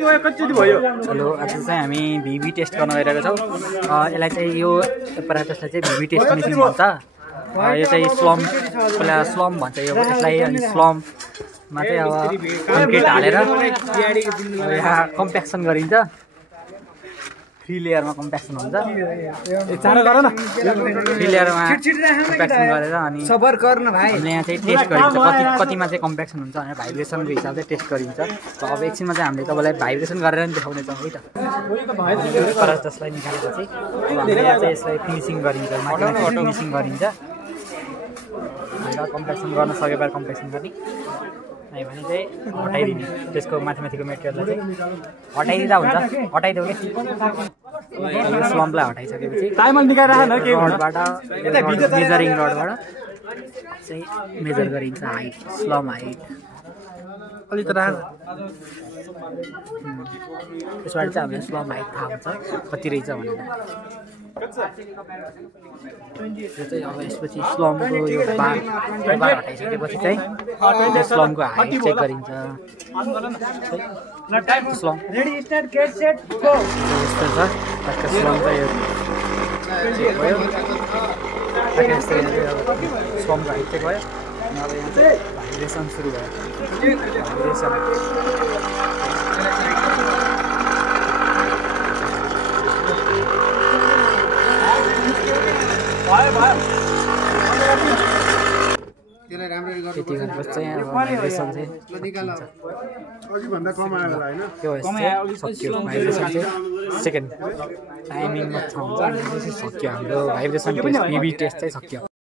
Hello आज चाहिँ हामी भिभी टेस्ट गर्न गइरहेको छौँ। यसलाई चाहिँ यो एपराटसलाई चाहिँ भिभी टेस्ट मेसिन भन्छ। यो चाहिँ स्लम भन्छ यसलाई। अनि स्लममा चाहिँ अब कन्क्रिट हालेर यहाँ कम्प्याक्सन गरिन्छ। 3 लेयरमा कम्प्याक्सन हुन्छ। 3 लेयरमा कम्प्याक्सन गरेर अनि सबर गर्न भाइ हामीले यहाँ चाहिँ टेस्ट गरिन्छ कतिमा चाहिँ कम्प्याक्सन हुन्छ भनेर भाइब्रेसनको हिसाबले टेस्ट गरिन्छ। अब एकछिनमा चाहिँ हामीले तपाईँलाई भाइब्रेसन गरेर नि देखाउने छौँ है त। एपराटसलाई निकालेपछि हामीले यहाँ चाहिँ यसलाई फिनिसिङ गरिन्छ, माथिमा फिनिसिङ गरिन्छ। कम्प्याक्सन गर्न सकेपछि कम्प्याक्सन गर्ने नै भने चाहिँ हटाइदिने, त्यसको माथिको मेटेरियललाई चाहिँ हटाइदिँदा हुन्छ। हटाइदेऊ कि स्लम्पलाई हटाइसकेपछि रडबाट मेजरिङ रडबाट चाहिँ मेजर गरिन्छ हाइट, स्लम हाइट। त्यसबाट चाहिँ हामीलाई स्लम हाइट थाहा हुन्छ कति रहेछ भनेर। यो चाहिँ अब यसपछि स्लमको यो बार हटाइसकेपछि चाहिँ स्लमको हाइट चेक गरिन्छ। स्लम यस्तो छ। स्लम चाहिँ यो भयो। स्लमको हाइट चाहिँ भयो। अब यहाँ चाहिँ भाइब्रेसन सुरु भयो। भाइब्रेसन त्यति गरेपछि चाहिँ अब भाइब्रेसन चाहिँ सक्यो। भाइब्रेसन चाहिँ सेकेन्ड टाइमिङमा छ हुन्छ। सक्यो हाम्रो भाइब्रेसन टेस्ट भिभी टेस्ट चाहिँ सक्यो।